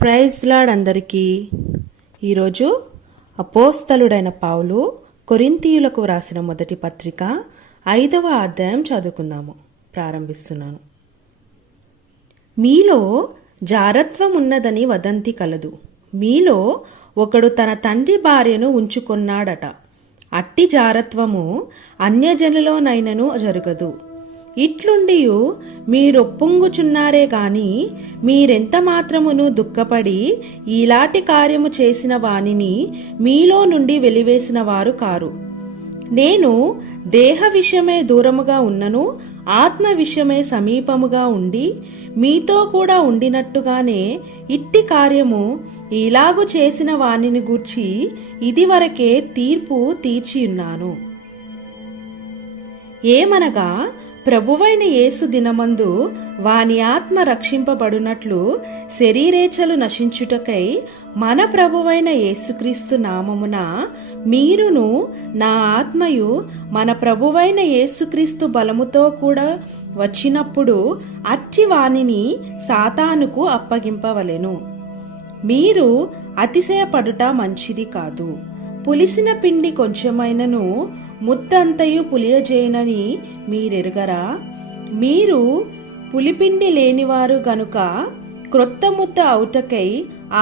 Praise lord అందరికీ. ఈరోజు అపోస్తలుడైన పౌలు కొరింథీయులకు వ్రాసిన మొదటి పత్రిక 5వ అధ్యాయం చదువుకుందాము. ప్రారంభిస్తున్నాను. మీలో జారత్వం ఉన్నదని వదంతి కలదు. మీలో ఒకడు తన తండ్రి భార్యను ఉంచుకొన్నాడట. అట్టి జారత్వము అన్యజనులోనైనను జరగదు. ఇట్లుండియు మీరొప్పొంగుచున్నారే గాని మీరెంత మాత్రమును దుఃఖపడి ఈలాటి కార్యము చేసిన వానిని మీలో నుండి వెలివేసిన వారు కారు. నేను దేహ విషయమే దూరముగా ఉన్నను, ఆత్మ విషయమే సమీపముగా ఉండి మీతో కూడా ఉండినట్టుగానే ఇట్టి కార్యము ఇలాగు చేసిన వానిని గూర్చి ఇదివరకే తీర్పు తీర్చియున్నాను. ఏమనగా ప్రభువైన యేసు దినమందు వాని ఆత్మ రక్షింపబడునట్లు శరీరేచ్ఛలు నశించుటకై మన ప్రభువైన యేసుక్రీస్తు నామమున మీరును నా ఆత్మయు మన ప్రభువైన యేసుక్రీస్తు బలముతో కూడా వచ్చినప్పుడు అట్టి వానిని సాతానుకు అప్పగింపవలెను. మీరు అతిశయపడుట మంచిది కాదు. పులిసిన పిండి కొంచెమైనను ముద్దంతయు పులియజేయనని మీరెరుగరా? మీరు పులిపిండి లేనివారు గనుక క్రొత్త ముద్ద అవుటకై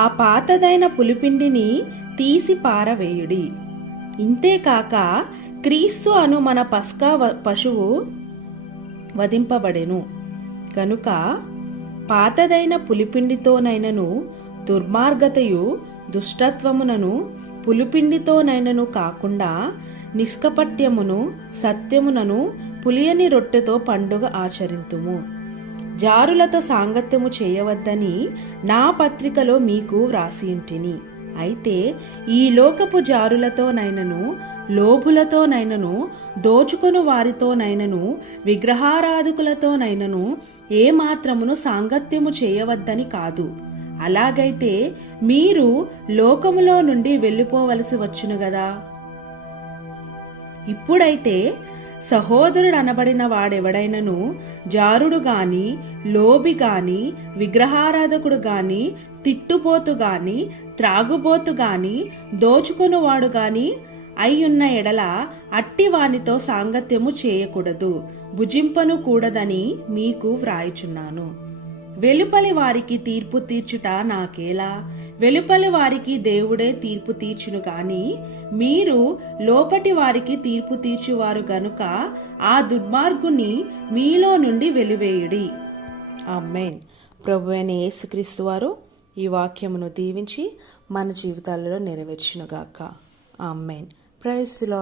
ఆ పాతదైన పులిపిండిని తీసి పారవేయుడి. ఇంతేకాక క్రీస్తు అను మన పస్కా పశువు వధింపబడెను గనుక పాతదైన పులిపిండితోనైనను దుర్మార్గతయు దుష్టత్వమునను పులిపిండితోనైనను కాకుండా నిష్కపట్యమును సత్యమునను పులియని రొట్టెతో పండుగ ఆచరింతుము. జారులతో సాంగత్యము చేయవద్దని నా పత్రికలో మీకు వ్రాసియుంటిని. అయితే ఈ లోకపు జారులతోనైనను లోభులతోనైనను దోచుకొను వారితోనైనను విగ్రహారాధకులతోనైనను ఏమాత్రమును సాంగత్యము చేయవద్దని కాదు. అలాగైతే మీరు లోకములో నుండి వెళ్ళిపోవలసి వచ్చును గదా. ఇప్పుడైతే సహోదరుడు అనబడిన వాడెవడైనను జారుడు గాని, లోబి గాని, విగ్రహారాధకుడు గాని, తిట్టుపోతు గాని, త్రాగుబోతు గాని, దోచుకొనువాడు గాని అయ్యున్న ఎడల అట్టి వానితో సాంగత్యము చేయకూడదు, భుజింపను కూడదని మీకు వ్రాయుచున్నాను. వెలుపలి వారికి తీర్పు తీర్చుట నాకేలా? వెలుపలి వారికి దేవుడే తీర్పు తీర్చును గాని మీరు లోపటి వారికి తీర్పు తీర్చువారు గనుక ఆ దుర్మార్గుని మీలో నుండి వెలివేయుడి. ఆమేన్. ప్రభువైన యేసుక్రీస్తు వారు ఈ వాక్యమును దీవించి మన జీవితాలలో నెరవేర్చునుగాక. ఆమేన్. Praise the lord.